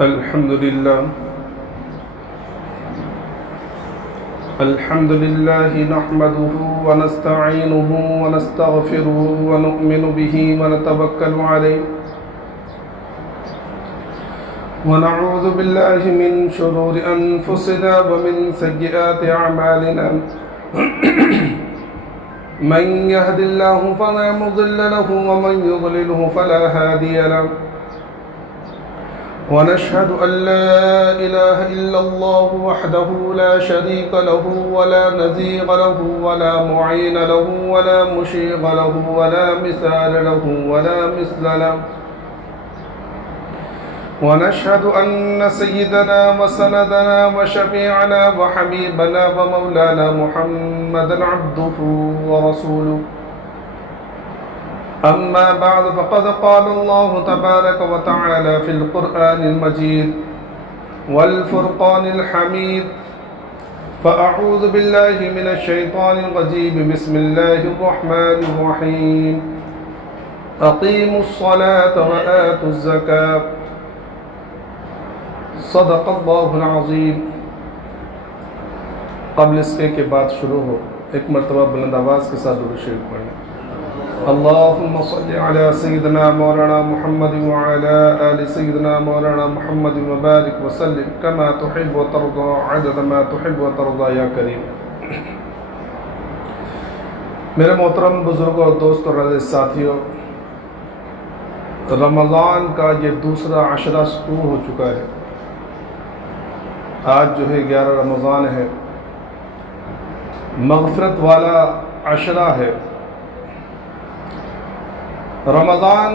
الحمد لله نحمده ونستعينه ونستغفره ونؤمن به ونتوكل عليه ونعوذ بالله من شرور أنفسنا ومن سيئات أعمالنا من يهد الله فلا مضل له ومن يضلله فلا هادي له ونشهد أن لا إله إلا الله وحده لا شريك له ولا نظير له ولا معين له ولا مشير له ولا مثال له ولا مثل له ونشهد أن سيدنا وسندنا وشفيعنا وحبيبنا ومولانا محمدا عبده ورسوله أما بعد فقد قال الله تبارك وتعالى في القرآن المجيد والفرقان الحميد فأعوذ بالله من الشيطان الرجيم بسم الله الرحمن الرحيم أقيموا الصلاة وآتوا الزكاة صدق اللہ العظیم۔ قبل اس کے بعد شروع ہو ایک مرتبہ بلند آواز کے ساتھ درود شریف پڑھیں۔ اللہم صلی علی سیدنا مولانا محمد وعلی آل سیدنا مولانا محمد وبارک وسلم کما تحب و ترضى عدد ما تحب و ترضى یا کریم۔ میرے محترم بزرگوں اور دوستوں اور عزیز ساتھیوں، رمضان کا یہ دوسرا عشرہ شروع ہو چکا ہے۔ آج جو ہے 11 رمضان ہے، مغفرت والا عشرہ ہے۔ رمضان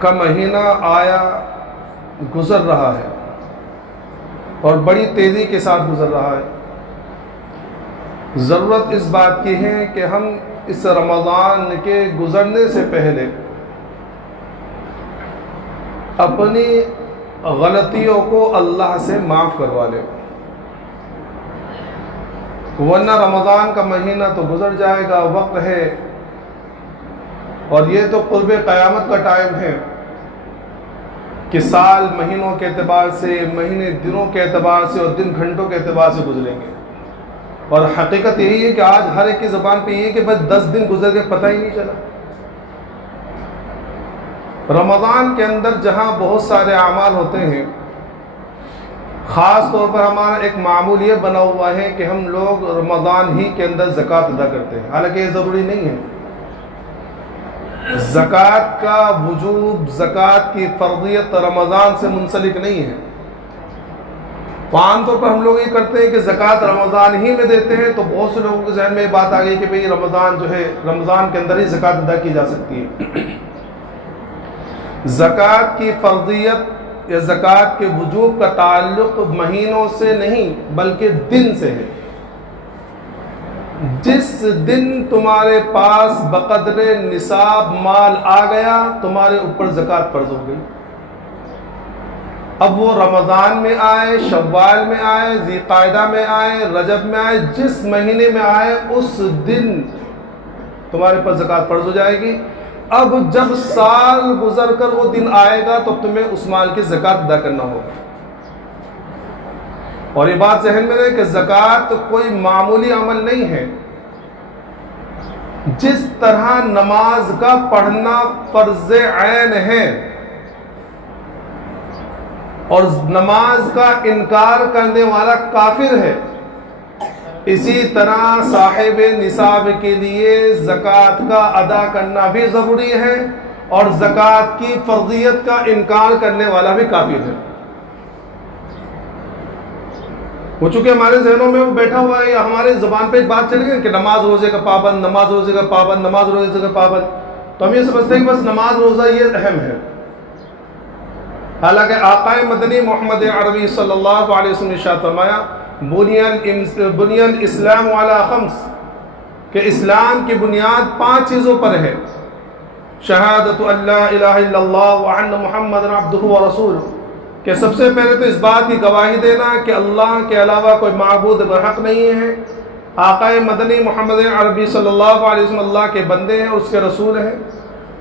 کا مہینہ آیا گزر رہا ہے اور بڑی تیزی کے ساتھ گزر رہا ہے۔ ضرورت اس بات کی ہے کہ ہم اس رمضان کے گزرنے سے پہلے اپنی غلطیوں کو اللہ سے معاف کروا لیں، ورنہ رمضان کا مہینہ تو گزر جائے گا، وقت ہے، اور یہ تو قرب قیامت کا ٹائم ہے کہ سال مہینوں کے اعتبار سے، مہینے دنوں کے اعتبار سے اور دن گھنٹوں کے اعتبار سے گزریں گے۔ اور حقیقت یہی ہے کہ آج ہر ایک کی زبان پہ یہ ہے کہ بس 10 دن گزر گئے، پتہ ہی نہیں چلا۔ رمضان کے اندر جہاں بہت سارے اعمال ہوتے ہیں، خاص طور پر ہمارا ایک معمول یہ بنا ہوا ہے کہ ہم لوگ رمضان ہی کے اندر زکوٰۃ ادا کرتے ہیں، حالانکہ یہ ضروری نہیں ہے۔ زکوٰۃ کا وجوب، زکوٰۃ کی فرضیت رمضان سے منسلک نہیں ہے۔ عام طور پر ہم لوگ یہ کرتے ہیں کہ زکوٰۃ رمضان ہی میں دیتے ہیں، تو بہت سے لوگوں کے ذہن میں یہ بات آ گئی کہ بھئی رمضان جو ہے، رمضان کے اندر ہی زکوٰۃ ادا کی جا سکتی ہے۔ زکوٰۃ کی فرضیت یا زکوٰۃ کے وجوب کا تعلق مہینوں سے نہیں بلکہ دن سے ہے۔ جس دن تمہارے پاس بقدر نصاب مال آ گیا، تمہارے اوپر زکوٰۃ فرض ہو گئی۔ اب وہ رمضان میں آئے، شوال میں آئے، ذی قعدہ میں آئے، رجب میں آئے، جس مہینے میں آئے اس دن تمہارے پر زکوٰۃ فرض ہو جائے گی۔ اب جب سال گزر کر وہ دن آئے گا تو تمہیں اس مال کی زکوٰۃ ادا کرنا ہوگا۔ اور یہ بات ذہن میں رہے کہ زکوٰۃ کوئی معمولی عمل نہیں ہے۔ جس طرح نماز کا پڑھنا فرض عین ہے اور نماز کا انکار کرنے والا کافر ہے، اسی طرح صاحب نصاب کے لیے زکوٰۃ کا ادا کرنا بھی ضروری ہے، اور زکوٰۃ کی فرضیت کا انکار کرنے والا بھی کافر ہے۔ وہ چونکہ ہمارے ذہنوں میں وہ بیٹھا ہوا ہے، یا ہمارے زبان پہ ایک بات چل گئی کہ نماز روزے کا پابند، نماز روزے کا پابند، نماز روزے کا پابند، تو ہم یہ سمجھتے ہیں کہ بس نماز روزہ یہ اہم ہے۔ حالانکہ آقا مدنی محمد عربی صلی اللہ علیہ وسلم نے ارشاد فرمایا بنی الاسلام علی خمس، کہ اسلام کی بنیاد 5 چیزوں پر ہے۔ شہادت ان لا الہ الا اللہ وان محمد عبدہ ورسولہ، کہ سب سے پہلے تو اس بات کی گواہی دینا کہ اللہ کے علاوہ کوئی معبود برحق نہیں ہے، آقا مدنی محمد عربی صلی اللہ علیہ وسلم اللہ کے بندے ہیں، اس کے رسول ہیں۔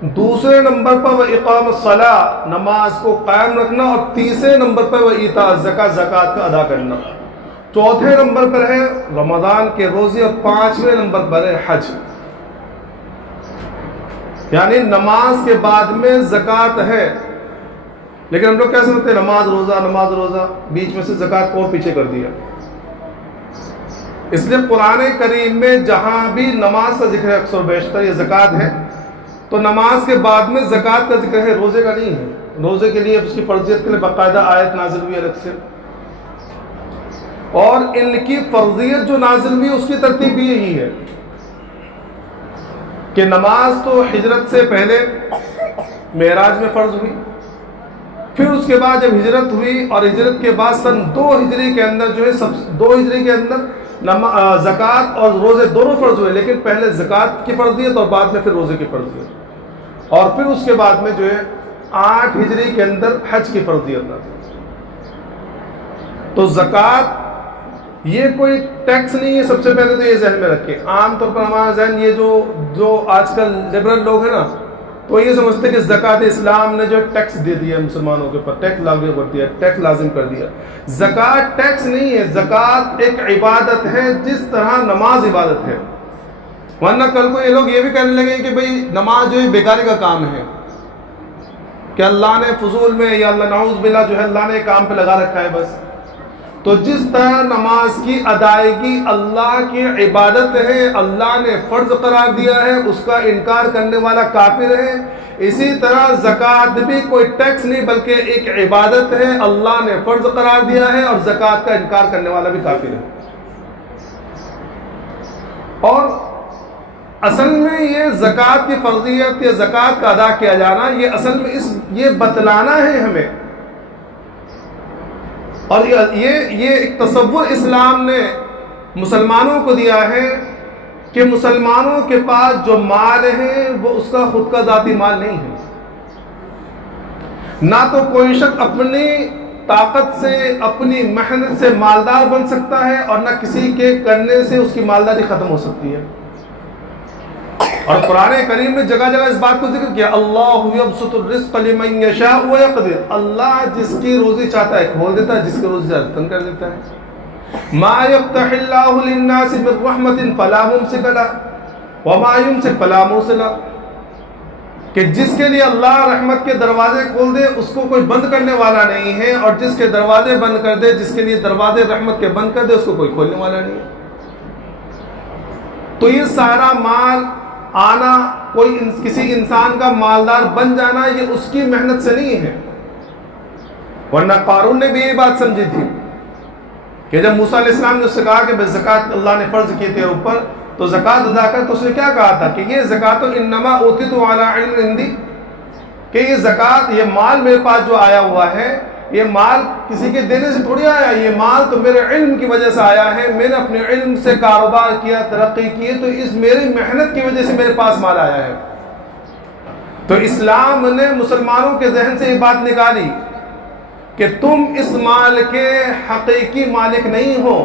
دوسرے نمبر پر وہ اقام الصلاۃ، نماز کو قائم رکھنا، اور تیسرے نمبر پر وہ ایتاء الزکاۃ، زکوٰۃ کا ادا کرنا، چوتھے نمبر پر ہے رمضان کے روزے، اور پانچویں نمبر پر ہے حج۔ یعنی نماز کے بعد میں زکوٰۃ ہے، لیکن ہم لوگ کیا سمجھتے ہیں؟ نماز روزہ، بیچ میں سے زکوٰۃ کو پیچھے کر دیا۔ اس لیے قرآن کریم میں جہاں بھی نماز کا ذکر ہے اکثر و بیشتر یہ زکوٰۃ ہے، تو نماز کے بعد میں زکوٰۃ کا ذکر ہے، روزے کا نہیں ہے۔ روزے کے لیے اس کی فرضیت کے لیے باقاعدہ آیت نازل ہوئی الگ سے، اور ان کی فرضیت جو نازل ہوئی اس کی ترتیب بھی یہی ہے کہ نماز تو ہجرت سے پہلے معراج میں فرض ہوئی، پھر اس کے بعد جب ہجرت ہوئی اور ہجرت کے بعد سن 2 ہجری کے اندر جو ہے 2 ہجری کے اندر زکوٰۃ اور روزے دونوں فرض ہوئے، لیکن پہلے زکوٰۃ کی فرضیت اور بعد میں پھر روزے کی فرضیت، اور پھر اس کے بعد میں جو ہے 8 ہجری کے اندر حج کی فرضیت نازل۔ تو زکوٰۃ یہ کوئی ٹیکس نہیں ہے، سب سے پہلے تو یہ ذہن میں رکھیں۔ عام طور پر ہمارا ذہن یہ جو آج کل لبرل لوگ ہیں نا، تو یہ سمجھتے کہ زکوٰۃ اسلام نے جو ٹیکس دے دیا مسلمانوں کے اوپر، ٹیکس لاگو کر دیا، ٹیکس لازم کر دیا۔ زکوٰۃ ٹیکس نہیں ہے، زکوٰۃ ایک عبادت ہے، جس طرح نماز عبادت ہے۔ ورنہ کل کو یہ لوگ یہ بھی کہنے لگے کہ بھئی نماز جو ہے بیکاری کا کام ہے، کہ اللہ نے فضول میں، یا اللہ نعوذ باللہ جو ہے اللہ نے کام پہ لگا رکھا ہے بس۔ تو جس طرح نماز کی ادائیگی اللہ کی عبادت ہے، اللہ نے فرض قرار دیا ہے، اس کا انکار کرنے والا کافر ہے، اسی طرح زکوٰۃ بھی کوئی ٹیکس نہیں بلکہ ایک عبادت ہے، اللہ نے فرض قرار دیا ہے، اور زکوٰۃ کا انکار کرنے والا بھی کافر ہے۔ اور اصل میں یہ زکوٰۃ کی فرضیت یا زکوٰۃ کا ادا کیا جانا، یہ اصل میں یہ بتلانا ہے ہمیں، اور یہ ایک تصور اسلام نے مسلمانوں کو دیا ہے کہ مسلمانوں کے پاس جو مال ہے وہ اس کا خود کا ذاتی مال نہیں ہے۔ نہ تو کوئی شخص اپنی طاقت سے، اپنی محنت سے مالدار بن سکتا ہے، اور نہ کسی کے کرنے سے اس کی مالداری ختم ہو سکتی ہے۔ اور قرآن کریم نے جگہ جگہ اس بات کو ذکر کیا، اللہ یبسط الرزق لمن یشاء ویقدر، اللہ جس کی روزی چاہتا ہے کھول دیتا ہے، جس کی روزی چاہتا ہے تنگ کر دیتا ہے۔ ما یفتح اللہ للناس من رحمت فلا ممسک لها وما یمسک فلا مرسل لہ، کہ جس کے لیے اللہ رحمت کے دروازے کھول دے اس کو کوئی بند کرنے والا نہیں ہے، اور جس کے دروازے بند کر دے، جس کے لیے دروازے رحمت کے بند کر دے، اس کو کوئی کھولنے والا نہیں ہے۔ تو یہ سارا مال آنا، کوئی کسی انسان کا مالدار بن جانا، یہ اس کی محنت سے نہیں ہے۔ ورنہ قارون نے بھی یہ بات سمجھی تھی کہ جب موسیٰ علیہ السلام نے اس سے کہا کہ بس زکوٰۃ اللہ نے فرض کی تیرے اوپر تو زکوٰۃ ادا کر، تو اس نے کیا کہا تھا کہ یہ زکوٰۃ انما اوتیت علی علم عندی، کہ یہ زکوٰۃ، یہ مال میرے پاس جو آیا ہوا ہے، یہ مال کسی کے دینے سے تھوڑی آیا، یہ مال تو میرے علم کی وجہ سے آیا ہے، میں نے اپنے علم سے کاروبار کیا، ترقی کی، تو اس میری محنت کی وجہ سے میرے پاس مال آیا ہے۔ تو اسلام نے مسلمانوں کے ذہن سے یہ بات نکالی کہ تم اس مال کے حقیقی مالک نہیں ہو،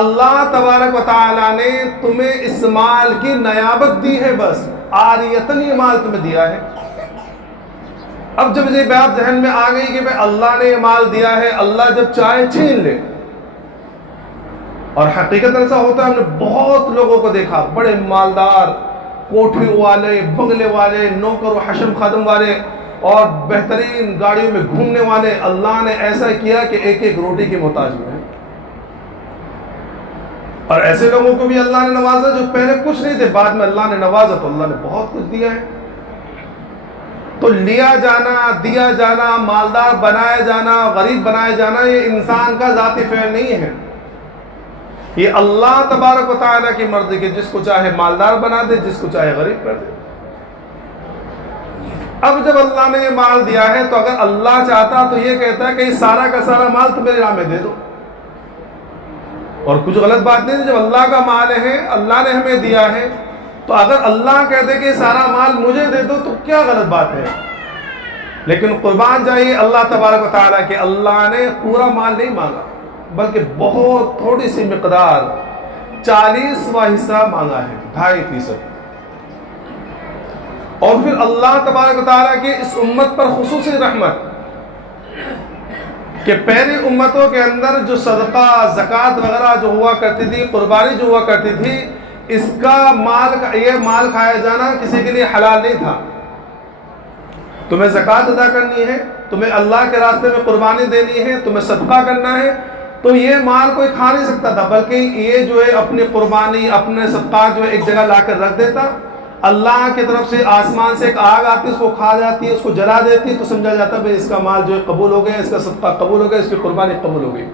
اللہ تبارک و تعالیٰ نے تمہیں اس مال کی نیابت دی ہے، بس عاریتاً یہ مال تمہیں دیا ہے۔ اب جب یہ بات ذہن میں آ گئی کہ اللہ نے یہ مال دیا ہے، اللہ جب چاہے چھین لے، اور حقیقت ایسا ہوتا ہے، ہم نے بہت لوگوں کو دیکھا، بڑے مالدار، کوٹھی والے، بنگلے والے، نوکر و حشم خادم والے، اور بہترین گاڑیوں میں گھومنے والے، اللہ نے ایسا کیا کہ ایک ایک روٹی کے محتاج ہوئے۔ اور ایسے لوگوں کو بھی اللہ نے نوازا جو پہلے کچھ نہیں تھے، بعد میں اللہ نے نوازا تو اللہ نے بہت کچھ دیا ہے۔ تو لیا جانا، دیا جانا، مالدار بنایا جانا، غریب بنایا جانا، یہ انسان کا ذاتی فعل نہیں ہے، یہ اللہ تبارک و تعالیٰ کی مرضی کہ جس کو چاہے مالدار بنا دے، جس کو چاہے غریب کر دے۔ اب جب اللہ نے یہ مال دیا ہے تو اگر اللہ چاہتا تو یہ کہتا ہے کہ یہ سارا کا سارا مال تم میرے راہ میں دے دو، اور کچھ غلط بات نہیں ہے۔ جب اللہ کا مال ہے، اللہ نے ہمیں دیا ہے، تو اگر اللہ کہتے کہ سارا مال مجھے دے دو تو کیا غلط بات ہے؟ لیکن قربان جائیے اللہ تبارک و تعالیٰ کہ اللہ نے پورا مال نہیں مانگا، بلکہ بہت تھوڑی سی مقدار، 40واں حصہ مانگا ہے، 2.5%۔ اور پھر اللہ تبارک و تعالیٰ کی اس امت پر خصوصی رحمت کہ پہلی امتوں کے اندر جو صدقہ زکوٰۃ وغیرہ جو ہوا کرتی تھی، قربانی جو ہوا کرتی تھی، اس کا یہ مال کھایا جانا کسی کے لیے حلال نہیں تھا۔ تمہیں زکوٰۃ ادا کرنی ہے، تمہیں اللہ کے راستے میں قربانی دینی ہے، تمہیں صدقہ کرنا ہے، تو یہ مال کوئی کھا نہیں سکتا تھا، بلکہ یہ جو ہے اپنی قربانی، اپنے صدقات جو ہے ایک جگہ لا کر رکھ دیتا، اللہ کی طرف سے آسمان سے ایک آگ آتی ہے، اس کو کھا جاتی ہے، اس کو جلا دیتی ہے، تو سمجھا جاتا ہے بھائی اس کا مال جو ہے قبول ہو گیا، اس کا صدقہ قبول ہو گیا، اس کی قربانی قبول ہو گئی۔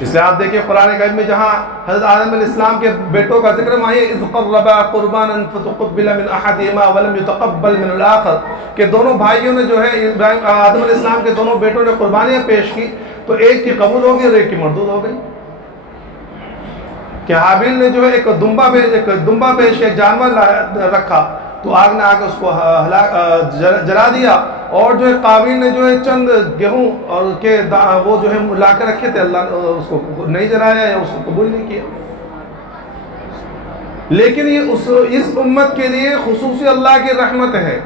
اس لیے آپ دیکھیں قرآن کریم میں جہاں حضرت آدم علیہ السلام کے بیٹوں کا ذکر ہے، اذ قربا قربانا فتقبل من احدهما ولم يتقبل من الاخر، کہ دونوں بھائیوں نے جو ہے آدم علیہ السلام کے دونوں بیٹوں نے قربانیاں پیش کی، تو ایک کی قبول ہو گئی اور ایک کی مردود ہو گئی۔ کہ حابیل نے جو ہے ایک دمبا پیش کے ایک جانور رکھا، تو آگ نے آ کے اس کو جلا دیا، اور جو ہے قابیل نے جو ہے چند گیہوں اور کے وہ جو ہے لا کے رکھے تھے، اللہ نے اس کو نہیں جلایا یا اس کو قبول نہیں کیا۔ لیکن یہ اس امت کے لیے خصوصی اللہ کی رحمت ہے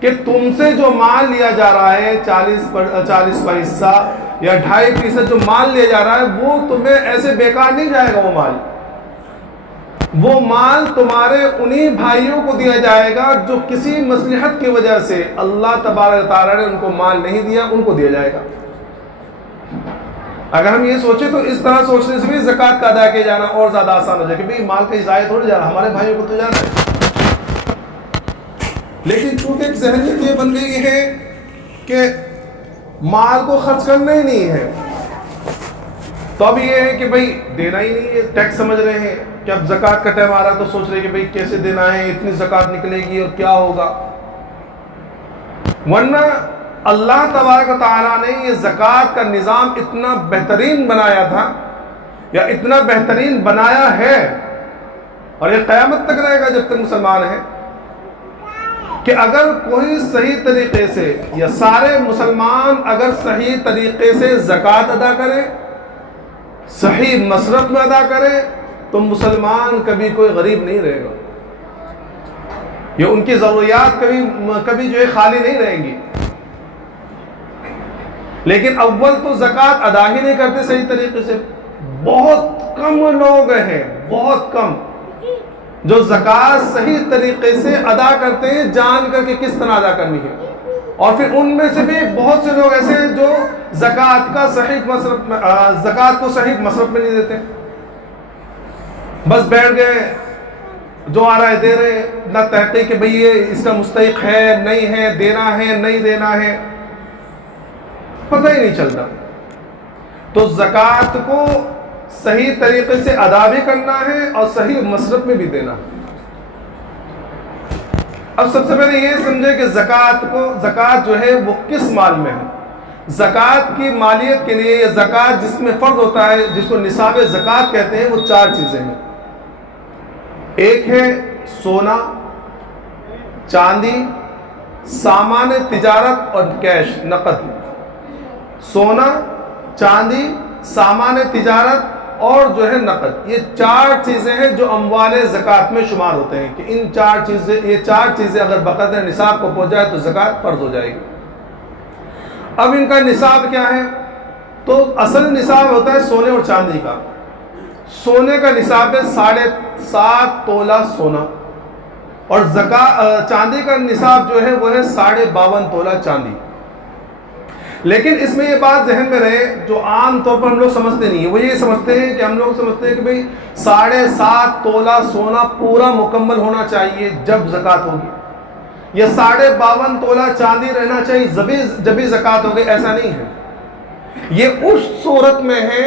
کہ تم سے جو مال لیا جا رہا ہے 40 کا حصہ یا 2.5% جو مال لیا جا رہا ہے، وہ تمہیں ایسے بیکار نہیں جائے گا۔ وہ مال تمہارے انہی بھائیوں کو دیا جائے گا جو کسی مصلحت کی وجہ سے اللہ تبارک تعالیٰ نے ان کو مال نہیں دیا، ان کو دیا جائے گا۔ اگر ہم یہ سوچیں تو اس طرح سوچنے سے بھی زکوٰۃ کا ادا کیا جانا اور زیادہ آسان ہو جائے کہ بھئی مال کہیں ضائع تھوڑی جا رہا، ہمارے بھائیوں کو تو جانا ہے۔ لیکن چونکہ ایک ذہنیت یہ بن گئی ہے کہ مال کو خرچ کرنا ہی نہیں ہے، تو اب یہ ہے کہ بھئی دینا ہی نہیں ہے، ٹیکس سمجھ رہے ہیں کہ اب زکوٰۃ کا ٹائم آ رہا تو سوچ رہے کہ بھئی کیسے دینا ہے، اتنی زکوٰۃ نکلے گی اور کیا ہوگا۔ ورنہ اللہ تبارک و تعالیٰ نے یہ زکوٰۃ کا نظام اتنا بہترین بنایا تھا، یا اتنا بہترین بنایا ہے، اور یہ قیامت تک رہے گا جب تک مسلمان ہیں، کہ اگر کوئی صحیح طریقے سے یا سارے مسلمان اگر صحیح طریقے سے زکوٰۃ ادا کریں، صحیح مصرف میں ادا کریں، تو مسلمان کبھی کوئی غریب نہیں رہے گا، یہ ان کی ضروریات کبھی جو ہے خالی نہیں رہیں گی۔ لیکن اول تو زکوٰۃ ادا ہی نہیں کرتے صحیح طریقے سے، بہت کم لوگ ہیں، بہت کم جو زکوٰۃ صحیح طریقے سے ادا کرتے ہیں، جان کر کے کس طرح ادا کرنی ہے۔ اور پھر ان میں سے بھی بہت سے لوگ ایسے ہیں جو زکوٰۃ کو صحیح مصرف میں نہیں دیتے، بس بیٹھ گئے، جو آ رہا ہے دے رہے، نہ تحقیق کہ بھئی یہ اس کا مستحق ہے نہیں ہے، دینا ہے نہیں دینا ہے، پتہ ہی نہیں چلتا۔ تو زکوٰۃ کو صحیح طریقے سے ادا بھی کرنا ہے اور صحیح مصرف میں بھی دینا ہے۔ اب سب سے پہلے یہ سمجھے کہ زکوٰۃ جو ہے وہ کس مال میں ہے۔ زکوٰۃ کی مالیت کے لیے یہ زکوٰۃ جس میں فرض ہوتا ہے، جس کو نصاب زکوٰۃ کہتے ہیں، وہ 4 چیزیں ہیں۔ ایک ہے سونا، چاندی، سامان تجارت اور کیش، نقد۔ سونا، چاندی، سامان تجارت اور جو ہے نقد، یہ 4 چیزیں ہیں جو اموال زکوٰۃ میں شمار ہوتے ہیں، کہ یہ 4 چیزیں اگر بقدر نصاب کو پہنچ جائے تو زکوٰۃ فرض ہو جائے گی۔ اب ان کا نصاب کیا ہے؟ تو اصل نصاب ہوتا ہے سونے اور چاندی کا۔ سونے کا نصاب ہے 7.5 تولہ سونا، اور چاندی کا نصاب جو ہے وہ ہے 52.5 تولہ چاندی۔ لیکن اس میں یہ بات ذہن میں رہے، جو عام طور پر ہم لوگ سمجھتے نہیں ہیں، وہ یہ سمجھتے ہیں کہ ہم لوگ سمجھتے ہیں کہ بھئی 7.5 تولہ سونا پورا مکمل ہونا چاہیے جب زکوٰۃ ہوگی، یا 52.5 تولہ چاندی رہنا چاہیے جب بھی زکوٰۃ ہوگی۔ ایسا نہیں ہے، یہ اس صورت میں ہے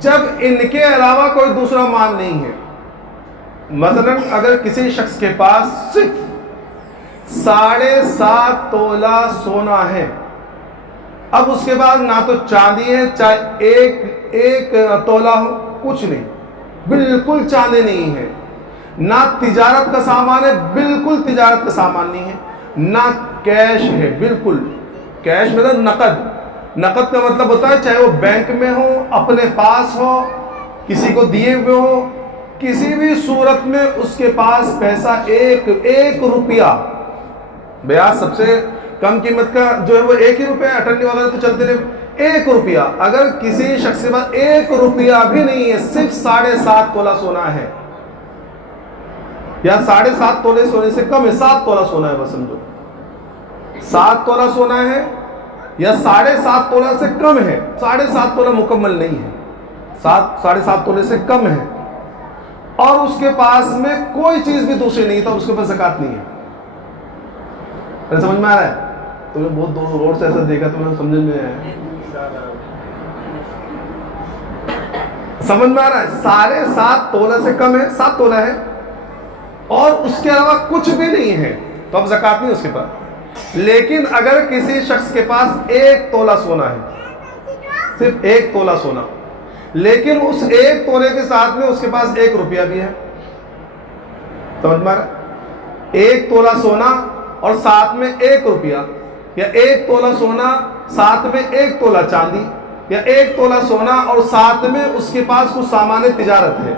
جب ان کے علاوہ کوئی دوسرا مال نہیں ہے۔ مثلا اگر کسی شخص کے پاس صرف 7.5 تولہ سونا ہے، اب اس کے بعد نہ تو چاندی ہے، چاہے ایک تولہ ہو، کچھ نہیں، بالکل چاندی نہیں ہے، نہ تجارت کا سامان ہے، بالکل تجارت کا سامان نہیں ہے، نہ کیش ہے، بالکل کیش مطلب نقد کا مطلب ہوتا ہے چاہے وہ بینک میں ہو، اپنے پاس ہو، کسی کو دیے ہوئے ہو، کسی بھی صورت میں اس کے پاس پیسہ ایک روپیہ، بیاج سب سے کم قیمت کا جو ہے وہ 1 ہی روپیہ، اٹھنی وغیرہ تو چلتے رہے، 1 روپیہ، اگر کسی شخص کے پاس 1 روپیہ بھی نہیں ہے، صرف 7.5 تولہ سونا ہے، یا 7.5 تولے سونے سے کم ہے، 7 تولہ سونا ہے، بس سمجھو 7 تولہ سونا ہے یا 7.5 تولہ سے کم ہے، 7.5 تولہ مکمل نہیں ہے، 7.5 تولے سے کم ہے، اور اس کے پاس میں کوئی چیز بھی دوسری نہیں تھا، اس کے پاس زکوٰۃ نہیں ہے۔ سمجھ میں آ رہا ہے؟ تم نے بہت دور روڈ سے ایسا دیکھا، تمہیں سمجھ میں آیا؟ سمجھ میں آ رہا ہے؟ 7.5 تولہ سے کم ہے، 7 تولہ ہے، اور اس کے علاوہ کچھ بھی نہیں ہے، تو اب زکوٰۃ نہیں اس کے پاس۔ لیکن اگر کسی شخص کے پاس 1 تولہ سونا ہے، صرف 1 تولہ سونا، لیکن اس 1 تولے کے ساتھ میں اس کے پاس 1 روپیہ بھی ہے، سمجھ میں آ رہا ہے؟ 1 تولہ سونا اور ساتھ میں 1 روپیہ، یا 1 تولہ سونا ساتھ میں 1 تولہ چاندی، یا 1 تولہ سونا اور ساتھ میں اس کے پاس کچھ سامان تجارت ہے،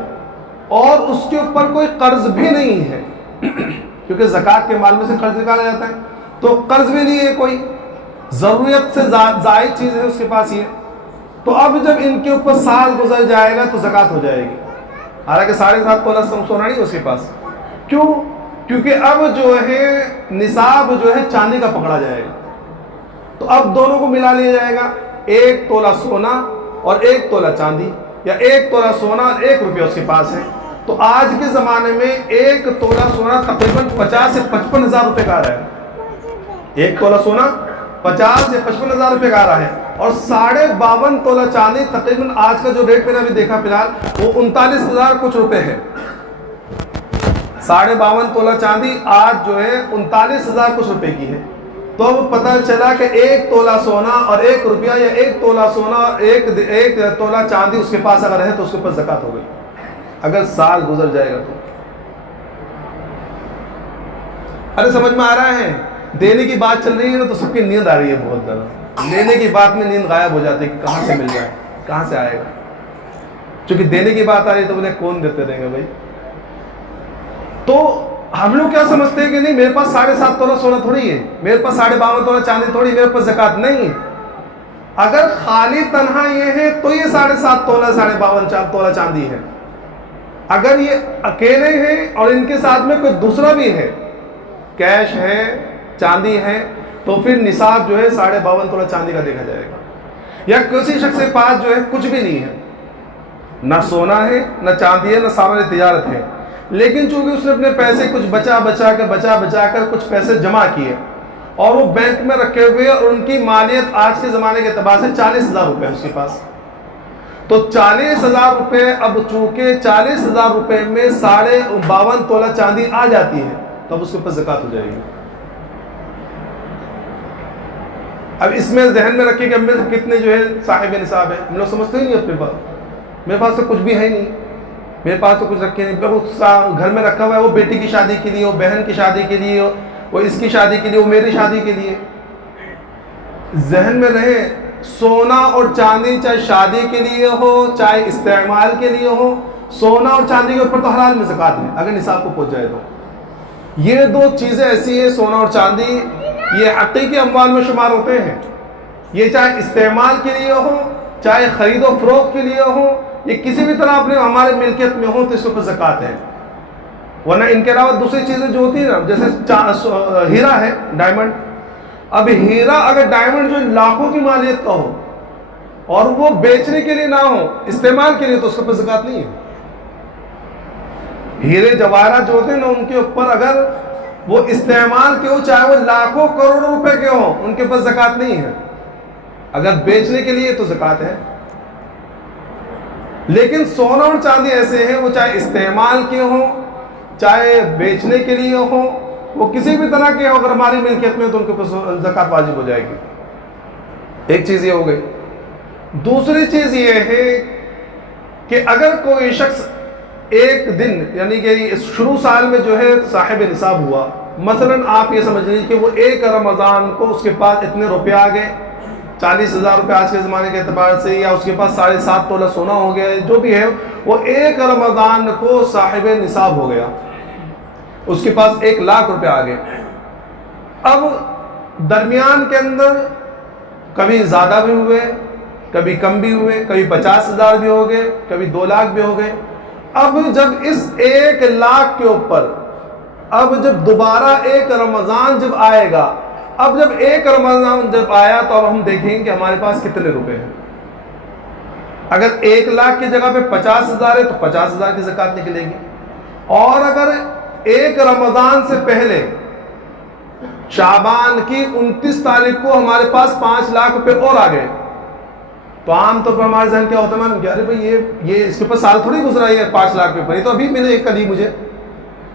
اور اس کے اوپر کوئی قرض بھی نہیں ہے، کیونکہ زکوٰۃ کے مال میں سے قرض نکالا جاتا ہے، تو قرض بھی نہیں ہے، کوئی ضرورت سے زائد چیز ہے اس کے پاس یہ، تو اب جب ان کے اوپر سال گزر جائے گا تو زکوٰۃ ہو جائے گی، حالانکہ 7.5 تولہ سونا نہیں اس کے پاس۔ کیوں؟ کیونکہ اب جو ہے نصاب جو ہے چاندی کا پکڑا جائے گا، تو اب دونوں کو ملا لیا جائے گا، 1 تولہ سونا اور 1 تولہ چاندی، یا 1 تولہ سونا اور 1 روپیہ اس کے پاس ہے، تو آج کے زمانے میں 1 تولہ سونا تقریباً 50 سے 55 ہزار روپے کا آ رہا ہے، 1 تولہ سونا 50 سے 55 ہزار روپے کا آ رہا ہے، اور 52.5 تولہ چاندی تقریباً آج کا جو ریٹ میں نے ابھی دیکھا فی الحال وہ 39,000 کچھ روپے ہے۔ 52.5 تولہ چاندی آج جو ہے 39,000 کچھ روپے کی ہے، تو اب پتہ چلا کہ 1 تولہ سونا اور 1 روپیہ، یا 1 تولہ سونا اور 1 تولہ چاندی اس کے پاس اگر ہے تو اس کے اوپر زکوٰۃ ہو گئی، اگر سال گزر جائے گا تو۔ ارے سمجھ میں آ رہا ہے؟ دینے کی بات چل رہی ہے نا تو سب کی نیند آ رہی ہے بہت زیادہ، لینے کی بات میں نیند غائب ہو جاتی ہے کہ کہاں سے مل جائے، کہاں سے آئے گا، چونکہ دینے کی بات آ رہی ہے تو بولے کون دیتے رہیں گے بھائی۔ تو ہم لوگ کیا سمجھتے ہیں کہ نہیں میرے پاس 7.5 تولہ سونا تھوڑی ہے، میرے پاس 52.5 تولہ چاندی تھوڑی، میرے پاس زکوٰۃ نہیں ہے۔ اگر خالی تنہا یہ ہے تو یہ 7.5 تولہ 52.5 تولہ چاندی ہے، اگر یہ اکیلے ہیں اور ان کے ساتھ میں کوئی دوسرا بھی ہے، کیش ہے، چاندی ہے، تو پھر نصاب جو ہے 52.5 تولہ چاندی کا دیکھا جائے گا۔ یا کسی شخص کے پاس جو ہے کچھ بھی نہیں ہے، نہ سونا ہے، نہ چاندی ہے، نہ سامان تجارت ہے، لیکن چونکہ اس نے اپنے پیسے کچھ بچا کر کچھ پیسے جمع کیے اور وہ بینک میں رکھے ہوئے، اور ان کی مالیت آج کے زمانے کے اعتبار سے 40,000 روپے ہے اس کے پاس، تو 40,000 روپے، اب چونکہ 40,000 روپے میں 52.5 تولہ چاندی آ جاتی ہے تو اب اس کے اوپر زکوٰۃ ہو جائے گی۔ اب اس میں ذہن میں رکھیے کہ ہم میں کتنے جو ہے صاحب نصاب ہے، ہم لوگ سمجھتے ہی نہیں اپنے پاس، میرے پاس تو کچھ بھی ہے نہیں، میرے پاس تو کچھ رکھے نہیں، بہت گھر میں رکھا ہوا ہے، وہ بیٹی کی شادی کے لیے، وہ بہن کی شادی کے لیے، وہ اس کی شادی کے لیے، وہ میری شادی کے لیے۔ ذہن میں رہے سونا اور چاندی چاہے شادی کے لیے ہو چاہے استعمال کے لیے ہو، سونا اور چاندی کے اوپر تو حلال میں زکوٰۃ ہے اگر نصاب کو پہنچ جائے تو۔ یہ 2 چیزیں ایسی ہیں، سونا اور چاندی، یہ حقیقی اموال میں شمار ہوتے ہیں، یہ چاہے استعمال کے لیے ہو چاہے خرید و فروخت کے لیے ہو، یہ کسی بھی طرح اپنے ہمارے ملکیت میں ہو تو اس کے اوپر زکوٰۃ ہے۔ ورنہ ان کے علاوہ دوسری چیزیں جو ہوتی ہیں نا، جیسے ہیرا ہے، ڈائمنڈ، اب ہیرا اگر ڈائمنڈ جو لاکھوں کی مالیت کا ہو اور وہ بیچنے کے لیے نہ ہو، استعمال کے لیے، تو اس کے اوپر زکوٰۃ نہیں ہے۔ ہیرے جواہرات جو ہوتے ہیں نا، ان کے اوپر اگر وہ استعمال کے ہو چاہے وہ لاکھوں کروڑوں روپے کے ہوں، ان کے اوپر زکوٰۃ نہیں ہے، اگر بیچنے کے لیے تو زکوٰۃ ہے۔ لیکن سونا اور چاندی ایسے ہیں، وہ چاہے استعمال کے ہوں چاہے بیچنے کے لیے ہو، وہ کسی بھی طرح کے ہو، اگر ہماری ملکیت میں تو ان کے اوپر زکوٰۃ واجب ہو جائے گی۔ ایک چیز یہ ہو گئی۔ دوسری چیز یہ ہے کہ اگر کوئی شخص ایک دن یعنی کہ شروع سال میں جو ہے صاحب نصاب ہوا، مثلا آپ یہ سمجھ لیجیے کہ وہ 1 رمضان کو اس کے پاس اتنے روپے آ گئے، 40,000 روپے آج کے زمانے کے اعتبار سے، یا اس کے پاس 7.5 تولہ سونا ہو گیا، جو بھی ہے وہ ایک رمضان کو صاحب نصاب ہو گیا، اس کے پاس 1,00,000 روپے آ گئے۔ اب درمیان کے اندر کبھی زیادہ بھی ہوئے، کبھی کم بھی ہوئے، کبھی 50,000 بھی ہو گئے، کبھی 2,00,000 بھی ہو گئے۔ اب جب اس 1,00,000 کے اوپر اب جب دوبارہ ایک رمضان جب آئے گا، اب جب ایک رمضان جب آیا تو اب ہم دیکھیں گے کہ ہمارے پاس کتنے روپے ہیں۔ اگر 1,00,000 کی جگہ پہ 50,000 ہے تو 50,000 کی زکوٰۃ نکلے گی، اور اگر ایک رمضان سے پہلے شعبان کی 29 تاریخ کو ہمارے پاس 5,00,000 روپے اور آ گئے تو عام طور پر ہمارے ذہن کیا ہوتا ہے کہ ارے بھائی یہ اس کے اوپر سال تھوڑی گزرا ہے 5,00,000 روپے، تو ابھی ملے کل ہی مجھے،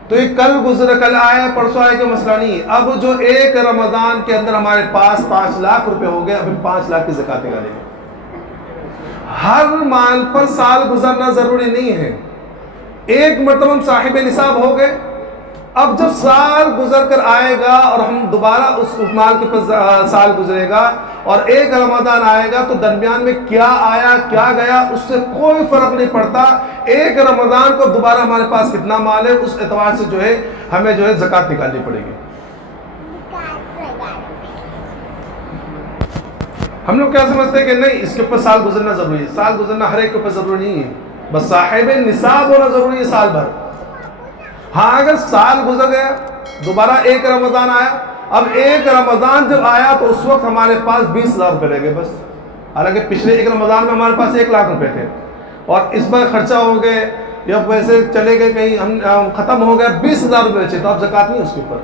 تو یہ کل گزرا، کل آیا، پرسوں آئے، کا مسئلہ نہیں ہے۔ اب جو ایک رمضان کے اندر ہمارے پاس 5,00,000 روپے ہو گئے، اب 5,00,000 کی زکوٰۃ نکالیں گے۔ ہر مال پر سال گزرنا ضروری نہیں ہے، ایک مرتبہ ہم صاحب نصاب ہو گئے، اب جب سال گزر کر آئے گا اور ہم دوبارہ اس مال کے اوپر سال گزرے گا اور ایک رمضان آئے گا تو درمیان میں کیا آیا کیا گیا اس سے کوئی فرق نہیں پڑتا، ایک رمضان کو دوبارہ ہمارے پاس کتنا مال ہے اس اعتبار سے جو ہے ہمیں جو ہے زکوٰۃ نکالنی پڑے گی۔ ہم لوگ کیا سمجھتے ہیں کہ نہیں اس کے اوپر سال گزرنا ضروری ہے، سال گزرنا ہر ایک کے اوپر ضروری نہیں ہے، بس صاحب نصاب ہونا ضروری ہے سال بھر۔ ہاں اگر سال گزر گیا، دوبارہ ایک رمضان آیا، اب ایک رمضان جب آیا تو اس وقت ہمارے پاس 20,000 روپے رہ گئے بس، حالانکہ پچھلے ایک رمضان میں ہمارے پاس 1,00,000 روپے تھے اور اس بار خرچہ ہو گئے یا پیسے چلے گئے کہیں ہم ختم ہو گیا، 20,000 روپے بچے، تو اب زکوٰۃ نہیں اس کے اوپر،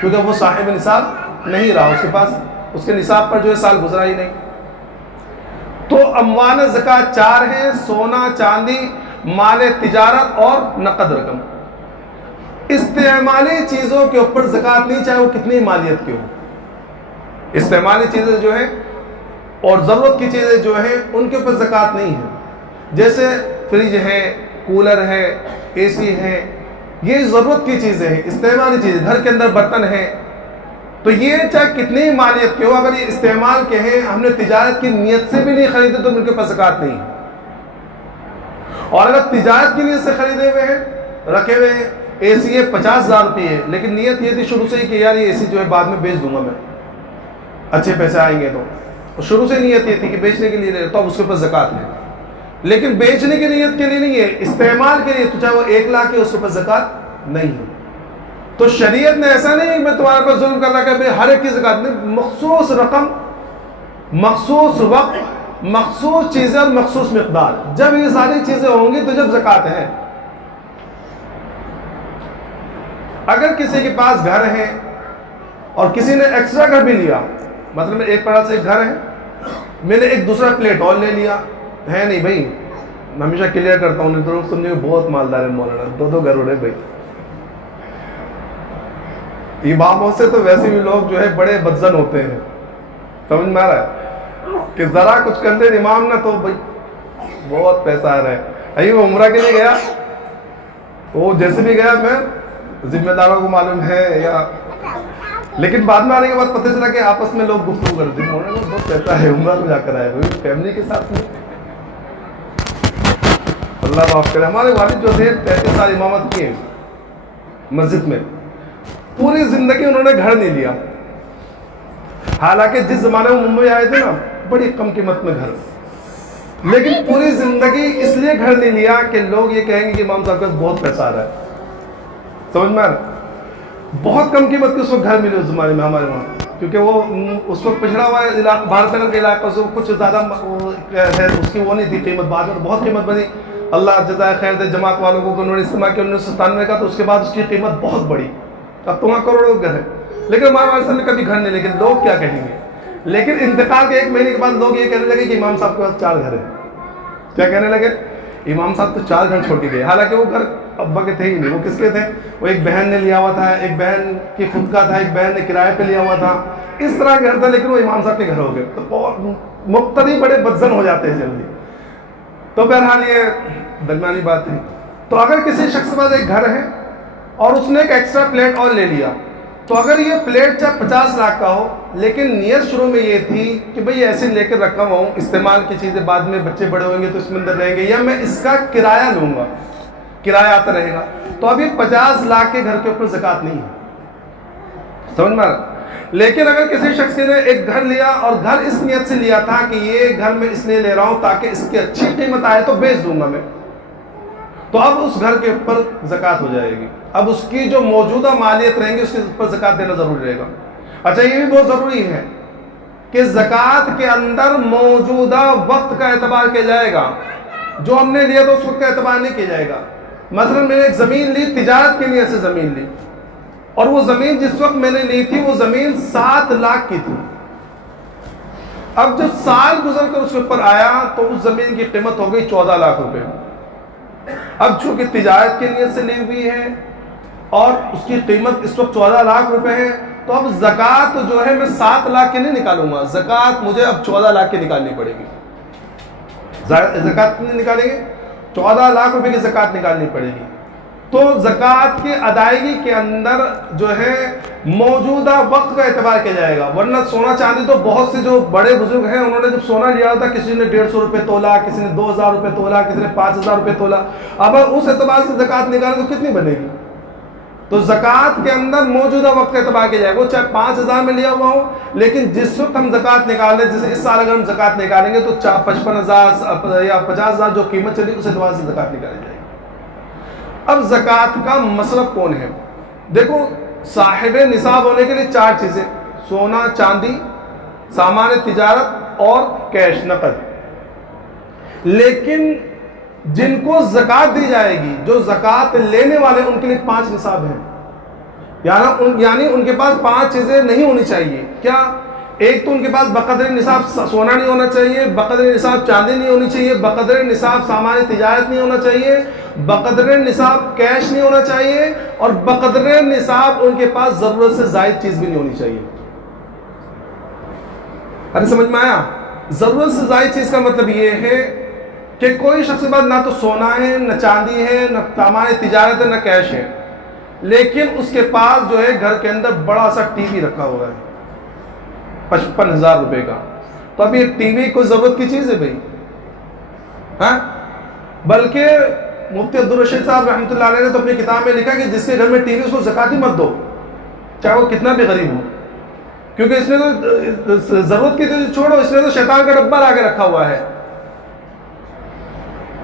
کیونکہ وہ صاحب نصاب نہیں رہا، اس کے پاس اس کے نصاب پر جو ہے سال گزرا ہی نہیں۔ تو اموال زکوٰۃ 4 ہیں: سونا، چاندی، مال تجارت اور نقد رقم۔ استعمالی چیزوں کے اوپر زکوٰۃ نہیں، چاہے وہ کتنی مالیت کی ہو۔ استعمالی چیزیں جو ہیں اور ضرورت کی چیزیں جو ہیں ان کے اوپر زکوٰۃ نہیں ہے، جیسے فریج ہے، کولر ہے، اے سی ہے، یہ ضرورت کی چیزیں ہیں، استعمالی چیزیں، گھر کے اندر برتن ہیں، تو یہ چاہے کتنی مالیت کے ہو، اگر یہ استعمال کے ہیں، ہم نے تجارت کی نیت سے بھی نہیں خریدے تو ان کے پاس زکوٰۃ نہیں ہے۔ اور اگر تجارت کی نیت سے خریدے ہوئے ہیں، رکھے ہوئے ہیں، اے سی ہے 50,000 روپے ہے، لیکن نیت یہ تھی شروع سے ہی کہ یار یہ اے سی جو ہے بعد میں بیچ دوں گا میں، اچھے پیسے آئیں گے، تو شروع سے نیت یہ تھی کہ بیچنے کے لیے لے، تو اب اس کے اوپر زکوٰۃ ہے۔ لیکن بیچنے کی نیت کے لیے نہیں ہے، استعمال کے لیے، تو چاہے وہ 1,00,000 ہے اس کے اوپر زکوٰۃ نہیں ہے۔ تو شریعت نے ایسا نہیں میں تمہارے پر ظلم کر رہا کہ ہر ایک کی زکوٰۃ نہیں، مخصوص رقم، مخصوص وقت، مخصوص چیزیں اور مخصوص مقدار، جب یہ ساری چیزیں ہوں گی تو جب زکوٰۃ ہے۔ اگر کسی کے پاس گھر ہے اور کسی نے ایکسٹرا گھر بھی لیا، مطلب ایک طرح سے ایک گھر ہے، میں نے ایک دوسرا پلیٹ اور لے لیا ہے، نہیں بھائی میں ہمیشہ کلیئر کرتا ہوں، نہیں تو لوگ سمجھے بہت مالدار ہے مولانا، 2 گھر ہو رہے بھائی۔ اماموں سے تو ویسے بھی لوگ جو ہے بڑے بدزن ہوتے ہیں، سمجھ میں آ رہا ہے کہ ذرا کچھ کر دے امام نہ تو بھائی بہت پیسہ آ رہا ہے۔ ابھی وہ عمرہ کے لیے گیا، وہ جیسے بھی گیا، میں ذمہ داروں کو معلوم ہے یا، لیکن بعد میں آنے کے بعد پتہ چلا کہ آپس میں لوگ گفتگو کرتے ہیں، بہت پیسہ ہے، عمرہ کو جا کر آئے ہوئے فیملی کے ساتھ میں۔ اللہ معاف کرے، ہمارے والد جو تھے 33 سال امامت کی مسجد میں، پوری زندگی انہوں نے گھر نہیں لیا، حالانکہ جس زمانے میں ممبئی آئے تھے نا بڑی کم قیمت میں گھر، لیکن پوری زندگی اس لیے گھر نہیں لیا کہ لوگ یہ کہیں گے کہ امام صاحب کا بہت پیسہ آ رہا ہے، سمجھ میں آ رہا ہے؟ بہت کم قیمت کے اس وقت گھر ملے اس زمانے میں ہمارے وہاں، کیونکہ وہ اس وقت پچھڑا ہوا علاقہ، بھارت نگر کے علاقہ سے کچھ زیادہ ہے، اس کی وہ نہیں تھی قیمت، بعد میں بہت قیمت بنی، اللہ جزائے خیر دے جماعت والوں کو، انہوں نے استعمال کیا 1997 کا، تو اس کے بعد اس کی قیمت بہت بڑی، اب تو وہاں کروڑوں گھر ہے، لیکن ہمارے والد صاحب نے کبھی گھر نہیں، لیکن لوگ کیا کہیں گے، لیکن انتقال کے 1 مہینے کے بعد لوگ یہ کہنے لگے کہ امام صاحب کے پاس 4 گھر ہیں، کیا کہنے لگے، امام صاحب تو 4 گھر چھوڑ کے گئے، حالانکہ وہ گھر ابا کے تھے ہی نہیں، وہ کس کے تھے، وہ ایک بہن نے لیا ہوا تھا، ایک بہن کی خود کا تھا، ایک بہن نے کرائے پہ لیا ہوا تھا، اس طرح گھر تھا، لیکن وہ امام صاحب کے گھر ہو گئے، تو بہت مقتدی بڑے بدزن ہو جاتے ہیں جلدی۔ تو بہرحال یہ درمیانی بات ہے۔ تو اگر کسی شخص کے پاس ایک گھر ہے اور اس نے ایک ایکسٹرا پلیٹ اور لے لیا، تو اگر یہ پلیٹ چاہے 50 لاکھ کا ہو لیکن نیت شروع میں یہ تھی کہ بھئی ایسے لے کر رکھا ہوا ہوں، استعمال کی چیزیں بعد میں بچے بڑے ہوئیں گے تو اس میں اندر رہیں گے، یا میں اس کا کرایہ لوں گا، کرایہ آتا رہے گا، تو ابھی 50 لاکھ کے گھر کے اوپر زکوٰۃ نہیں ہے، سمجھ میں آ رہا؟ لیکن اگر کسی شخص نے ایک گھر لیا اور گھر اس نیت سے لیا تھا کہ یہ گھر میں اس لیے لے رہا ہوں تاکہ اس کی اچھی قیمت آئے تو بیچ دوں گا میں، تو اب اس گھر کے اوپر زکوٰۃ ہو جائے گی، اب اس کی جو موجودہ مالیت رہیں گی اس کے اوپر زکوٰۃ دینا ضروری رہے گا۔ اچھا یہ بھی بہت ضروری ہے کہ زکوٰۃ کے اندر موجودہ وقت کا اعتبار کیا جائے گا، جو ہم نے لیا تو اس وقت کا اعتبار نہیں کیا جائے گا۔ مثلا میں نے ایک زمین لی، تجارت کے لیے سے زمین لی، اور وہ زمین جس وقت میں نے لی تھی وہ زمین 7 لاکھ کی تھی، اب جب سال گزر کر اس کے اوپر آیا تو اس زمین کی قیمت ہو گئی 14 لاکھ روپے۔ اب چونکہ تجارت کے نیت سے لی ہوئی ہے اور اس کی قیمت اس وقت 14 لاکھ روپے ہے، تو اب زکوٰۃ جو ہے میں 7 لاکھ کی نہیں نکالوں گا، زکوٰۃ مجھے اب 14 لاکھ کی نکالنی پڑے گی۔ زکوٰۃ نہیں نکالیں گے، 14 لاکھ روپے کی زکوٰۃ نکالنی پڑے گی۔ تو زکوٰۃ کی ادائیگی کے اندر جو ہے موجودہ وقت کا اعتبار کیا جائے گا، ورنہ سونا چاندی تو بہت سے جو بڑے بزرگ ہیں انہوں نے جب سونا لیا تھا کسی نے 150 روپے تولا، کسی نے 2000 روپے تولا، کسی نے 5000 روپے تولا، اب اس اعتبار سے زکوٰۃ نکالیں تو کتنی بنے گی؟ تو زکوٰۃ کے اندر موجودہ وقت کا اعتبار کیا جائے گا، وہ چاہے 5000 میں لیا ہوا ہو، لیکن جس وقت ہم زکوٰۃ نکال رہے، جیسے اس سال اگر ہم زکوٰۃ نکالیں گے تو 55,000 یا 50,000 جو قیمت چلی اس اعتبار سے زکوٰۃ نکالی جائے گی۔ اب زکوٰۃ کا مصرف کون ہے؟ دیکھو صاحب نصاب ہونے کے لیے 4 چیزیں، سونا چاندی، سامان تجارت اور کیش نقد، لیکن جن کو زکوٰۃ دی جائے گی، جو زکوٰۃ لینے والے ان کے لیے 5 نصاب ہیں، یعنی ان کے پاس 5 چیزیں نہیں ہونی چاہیے۔ کیا؟ ایک تو ان کے پاس بقدر نصاب سونا نہیں ہونا چاہیے، بقدر نصاب چاندی نہیں ہونی چاہیے، بقدر نصاب سامان تجارت نہیں ہونا چاہیے، بقدر نصاب کیش نہیں ہونا چاہیے، اور بقدر نصاب ان کے پاس ضرورت سے زائد چیز بھی نہیں ہونی چاہیے۔ ارے سمجھ میں آیا؟ ضرورت سے زائد چیز کا مطلب یہ ہے کہ کوئی شخص کے پاس نہ تو سونا ہے، نہ چاندی ہے، نہ سامان تجارت ہے، نہ کیش ہے، لیکن اس کے پاس جو ہے گھر کے اندر بڑا سا ٹی وی رکھا ہوا ہے 55,000 روپے کا، تو اب یہ ٹی وی کوئی ضرورت کی چیز ہے بھائی؟ ہاں، بلکہ مفتی عبدالرشید صاحب رحمۃ اللہ علیہ نے تو اپنی کتاب میں لکھا کہ جس کے گھر میں ٹی وی اس کو زکوٰۃ ہی مت دو، چاہے وہ کتنا بھی غریب ہو، کیونکہ اس نے تو ضرورت کی چیز چھوڑو، اس نے تو شیطان کا ڈبہ لا کے رکھا ہوا ہے۔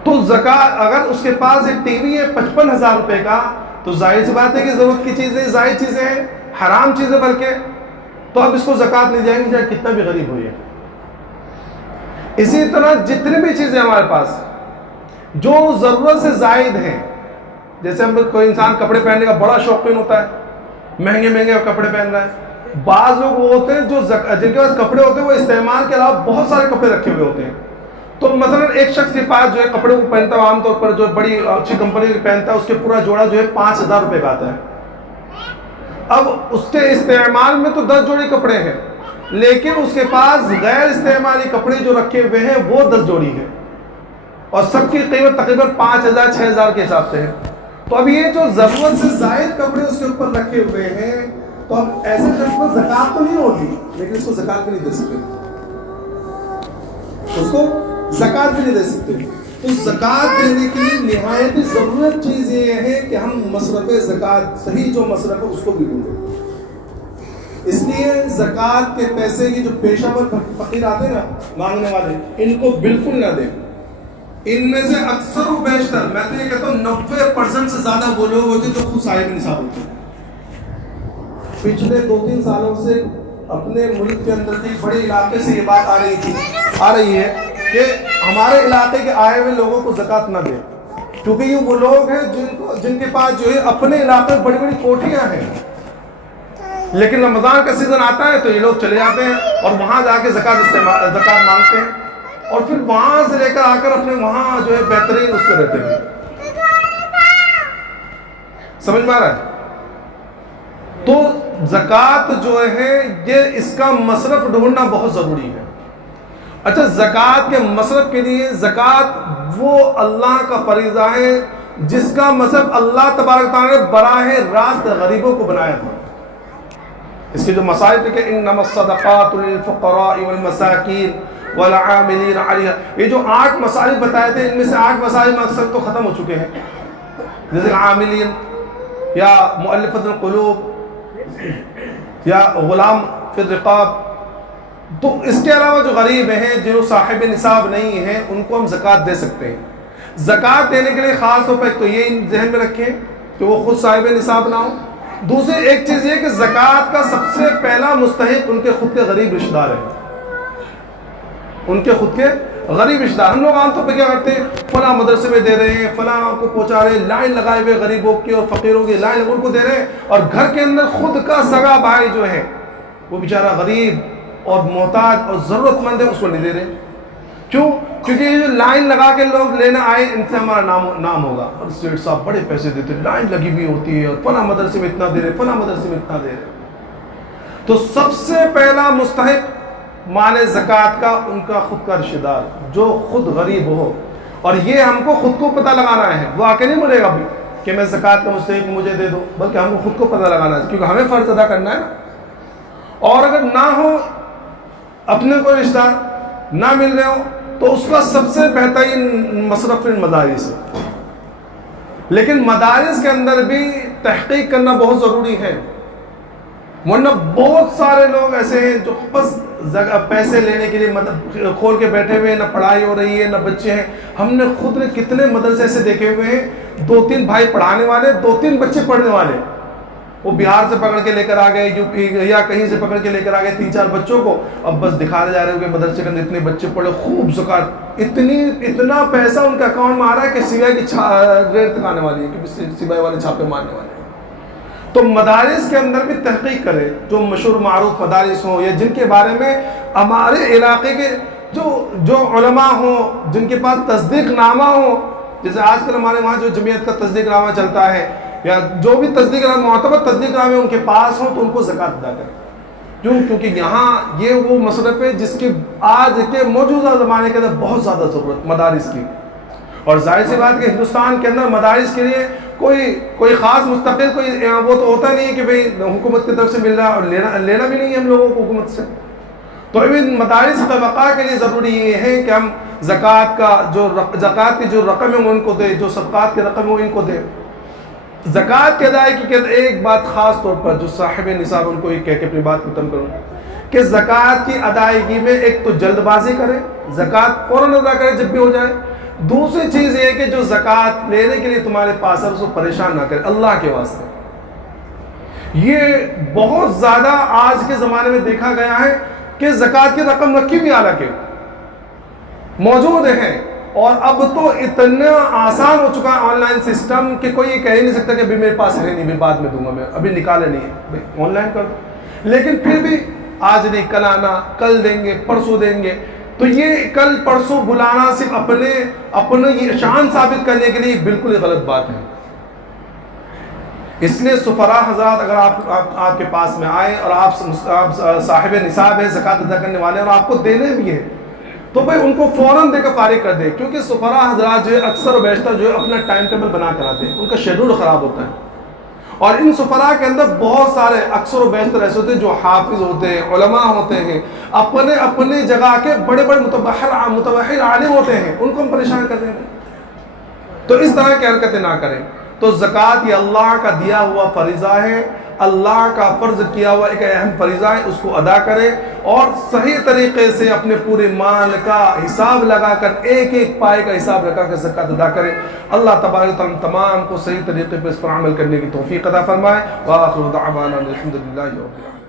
تو زکوٰۃ اگر اس کے پاس ایک ٹی وی ہے 55,000 روپے کا، تو ظاہر سی بات ہے کہ ضرورت کی چیزیں زائد چیزیں ہیں، حرام چیزیں، بلکہ تو اب اس کو زکوٰۃ نہیں دیں گے چاہے کتنا بھی غریب ہو۔ اسی طرح جتنی بھی چیزیں ہمارے پاس جو ضرورت سے زائد ہیں، جیسے ہم کوئی انسان کپڑے پہننے کا بڑا شوقین ہوتا ہے، مہنگے مہنگے کپڑے پہن رہا ہے، بعض لوگ وہ ہوتے ہیں جو جن کے پاس کپڑے ہوتے ہیں وہ استعمال کے علاوہ بہت سارے کپڑے رکھے ہوئے ہوتے ہیں، تو مثلا ایک شخص کے پاس جو ہے کپڑے کو پہنتا ہے عام طور پر جو بڑی اچھی کمپنی کے پہنتا ہے، اس کے پورا جوڑا جو ہے 5,000 روپے کا آتا ہے، اب اس کے استعمال میں تو 10 جوڑی کپڑے ہیں، لیکن اس کے پاس غیر استعمالی کپڑے جو رکھے ہوئے ہیں وہ 10 جوڑی ہیں، اور سب کی قیمت تقریباً 5,000 6,000 کے حساب سے ہے۔ تو اب یہ جو ضرورت سے زائد کپڑے اس کے اوپر رکھے ہوئے ہیں، تو اب ایسے شخص پر زکوٰۃ تو نہیں ہوگی، لیکن اس کو زکوٰۃ بھی نہیں دے سکتے، اس کو زکوٰۃ بھی نہیں دے سکتے۔ تو زکوٰۃ دینے کی نہایت ضرورت چیز یہ ہے کہ ہم مصرف زکوٰۃ صحیح جو مصرف ہے اس کو بھی ڈھونڈیں۔ اس لیے زکوٰۃ کے پیسے کی جو پیشہ ور فقیر آتے ہیں نا مانگنے والے، ان کو بالکل نہ دیں۔ ان میں سے اکثر و بیشتر، میں تو یہ کہتا ہوں 90% سے زیادہ وہ لوگ ہوتے ہیں جو خود صاحب نصاب ہوتے ہیں۔ پچھلے 2-3 سالوں سے اپنے ملک کے اندر ایک بڑے علاقے سے یہ بات آ رہی ہے کہ ہمارے علاقے کے آئے ہوئے لوگوں کو زکوٰۃ نہ دیں، کیونکہ یہ وہ لوگ ہیں جن کے پاس جو ہے اپنے علاقے میں بڑی بڑی کوٹھیاں ہیں، لیکن رمضان کا سیزن آتا ہے تو یہ لوگ چلے جاتے ہیں اور وہاں جا کے زکوٰۃ مانگتے ہیں، اور پھر وہاں سے لے کر آ کر اپنے وہاں جو ہے بہترین اس پہ رہتے ہیں۔ سمجھ میں آ رہا ہے؟ تو زکوٰۃ جو ہے یہ اس کا مصرف ڈھونڈنا بہت ضروری ہے۔ اچھا، زکوٰۃ کے مصرف کے لیے زکوٰۃ وہ اللہ کا فریضہ ہے جس کا مصرف اللہ تبارک تعالیٰ نے براہ راست غریبوں کو بنایا تھا۔ اس کے جو مصائب کہ انما الصدقات للفقراء والمساکین والعاملین علیہا، یہ جو 8 مصائب بتائے تھے، ان میں سے 8 مصائب اکثر تو ختم ہو چکے ہیں، جیسے عاملین یا مؤلفۃ القلوب یا غلام فی الرقاب۔ تو اس کے علاوہ جو غریب ہیں، جو صاحب نصاب نہیں ہیں، ان کو ہم زکوٰۃ دے سکتے ہیں۔ زکوٰۃ دینے کے لیے خاص طور پہ تو یہ ذہن میں رکھیں کہ وہ خود صاحب نصاب نہ ہو۔ دوسری ایک چیز یہ کہ زکوٰۃ کا سب سے پہلا مستحق ان کے خود کے غریب رشتہ دار ہیں، ان کے خود کے غریب رشتہ دار۔ ہم لوگ عام طور پہ کیا کرتے ہیں، فلاں مدرسے میں دے رہے ہیں، فلاں کو پہنچا رہے ہیں، لائن لگائے ہوئے غریبوں کی اور فقیروں کی لائن ان کو دے رہے ہیں، اور گھر کے اندر خود کا سگا بھائی جو ہے وہ بیچارہ غریب اور محتاج اور ضرورت مند ہے، اس کو نہیں دے رہے۔ کیوں؟ کیونکہ یہ جو لائن لگا کے لوگ لینا آئے، ان سے ہمارا نام ہوگا، اور سیٹ صاحب بڑے پیسے دیتے، لائن لگی ہوئی ہوتی ہے، اور فلاں مدرسے میں اتنا دے رہے، فلاں مدرسے میں اتنا دے رہے۔ تو سب سے پہلا مستحق مال زکوٰۃ کا ان کا خود کا رشتہ دار جو خود غریب ہو، اور یہ ہم کو خود کو پتہ لگانا ہے۔ وہ آ کے نہیں بولے گا بھی کہ میں زکوٰۃ کا مستحق مجھے دے دو، بلکہ ہم کو خود کو پتہ لگانا ہے، کیونکہ ہمیں فرض ادا کرنا ہے نا۔ اور اگر نہ ہو، اپنے کو رشتہ دار نہ مل رہے ہو، تو اس کا سب سے بہترین مصرف مدارس ہے۔ لیکن مدارس کے اندر بھی تحقیق کرنا بہت ضروری ہے، ورنہ بہت سارے لوگ ایسے ہیں جو بس پیسے لینے کے لیے کھول کے بیٹھے ہوئے ہیں، نہ پڑھائی ہو رہی ہے نہ بچے ہیں۔ ہم نے خود نے کتنے مدرسے ایسے دیکھے ہوئے ہیں، 2-3 بھائی پڑھانے والے، 2-3 بچے پڑھنے والے، وہ بہار سے پکڑ کے لے کر آ گئے، یو پی یا کہیں سے پکڑ کے لے کر آ گئے 3-4 بچوں کو، اب بس دکھانے جا رہے ہو کہ مدرسے کے اندر اتنے بچے پڑھے، خوب زکوٰۃ، اتنا پیسہ ان کے اکاؤنٹ میں آ رہا ہے کہ سوائے کی ریٹ تک آنے والی ہے، کیونکہ سوائے والے چھاپے مارنے والے ہیں۔ تو مدارس کے اندر بھی تحقیق کرے، جو مشہور معروف مدارس ہوں، یا جن کے بارے میں ہمارے علاقے کے جو علماء ہوں، جن کے پاس تصدیق نامہ ہو، جیسے آج کل ہمارے وہاں جو جمعیت کا تصدیق نامہ چلتا ہے، یا جو بھی تصدیق نامہ معتبر تصدیق نامے ان کے پاس ہوں، تو ان کو زکوٰۃ ادا کریں۔ کیوں؟ کیونکہ یہاں یہ وہ مصرف ہے جس کی آج کے موجودہ زمانے کے اندر بہت زیادہ ضرورت مدارس کی، اور ظاہر سی بات کہ ہندوستان کے اندر مدارس کے لیے کوئی خاص مستقل وہ تو ہوتا نہیں ہے کہ بھئی حکومت کی طرف سے مل رہا ہے، اور لینا بھی نہیں ہے ہم لوگوں کو حکومت سے۔ تو ان مدارس کا بقا کے لیے ضروری یہ ہے کہ ہم زکوٰۃ کی جو رقم ہے وہ ان کو دیں، جو صدقات کی رقم ہے وہ ان کو دیں۔ زکوٰۃ کی ادائیگی کے ایک بات خاص طور پر جو صاحب نصاب، ان کو یہ کہہ کے اپنی بات ختم کروں کہ زکوٰۃ کی ادائیگی میں ایک تو جلد بازی کرے، زکوٰۃ فوراً ادا کرے جب بھی ہو جائے۔ دوسری چیز یہ ہے کہ جو زکوٰۃ لینے کے لیے تمہارے پاس ہے اس کو پریشان نہ کرے، اللہ کے واسطے۔ یہ بہت زیادہ آج کے زمانے میں دیکھا گیا ہے کہ زکوٰۃ کی رقم رکھی بھی حالانکہ موجود ہیں، اور اب تو اتنا آسان ہو چکا ہے آن لائن سسٹم کہ کوئی یہ کہہ ہی نہیں سکتا کہ ابھی میرے پاس ہے نہیں، میں بعد میں دوں گا، میں ابھی نکالے نہیں ہے، آن لائن کر دو۔ لیکن پھر بھی آج نہیں، کل آنا، کل دیں گے، پرسوں دیں گے، تو یہ کل پرسوں بلانا صرف اپنے یہ شان ثابت کرنے کے لیے بالکل غلط بات ہے۔ اس لیے سفراء حضرات اگر آپ کے پاس میں آئے اور آپ صاحب نصاب ہے، زکوٰۃ ادا کرنے والے ہیں، اور آپ کو دینے بھی ہے، تو بھائی ان کو فوراً دے کر فارغ کر دے، کیونکہ سفراء حضرات جو ہے اکثر و بیشتر جو ہے اپنا ٹائم ٹیبل بنا کر آتے ہیں، ان کا شیڈول خراب ہوتا ہے، اور ان سفراء کے اندر بہت سارے اکثر و بیشتر ایسے ہوتے ہیں جو حافظ ہوتے ہیں، علماء ہوتے ہیں، اپنے جگہ کے بڑے متبحر عالم ہوتے ہیں، ان کو ہم پریشان کر دیں گے۔ تو اس طرح کی حرکتیں نہ کریں۔ تو زکوٰۃ یہ اللہ کا دیا ہوا فریضہ ہے، اللہ کا فرض کیا ہوا ایک اہم فریضہ ہے، اس کو ادا کرے، اور صحیح طریقے سے اپنے پورے مال کا حساب لگا کر ایک ایک پائے کا حساب لگا کر زکوٰۃ ادا کرے۔ اللہ تبارک و تعالیٰ تمام کو صحیح طریقے پر اس پر عمل کرنے کی توفیق عطا فرمائے۔ وآخر دعوانا الحمد للہ رب العالمین۔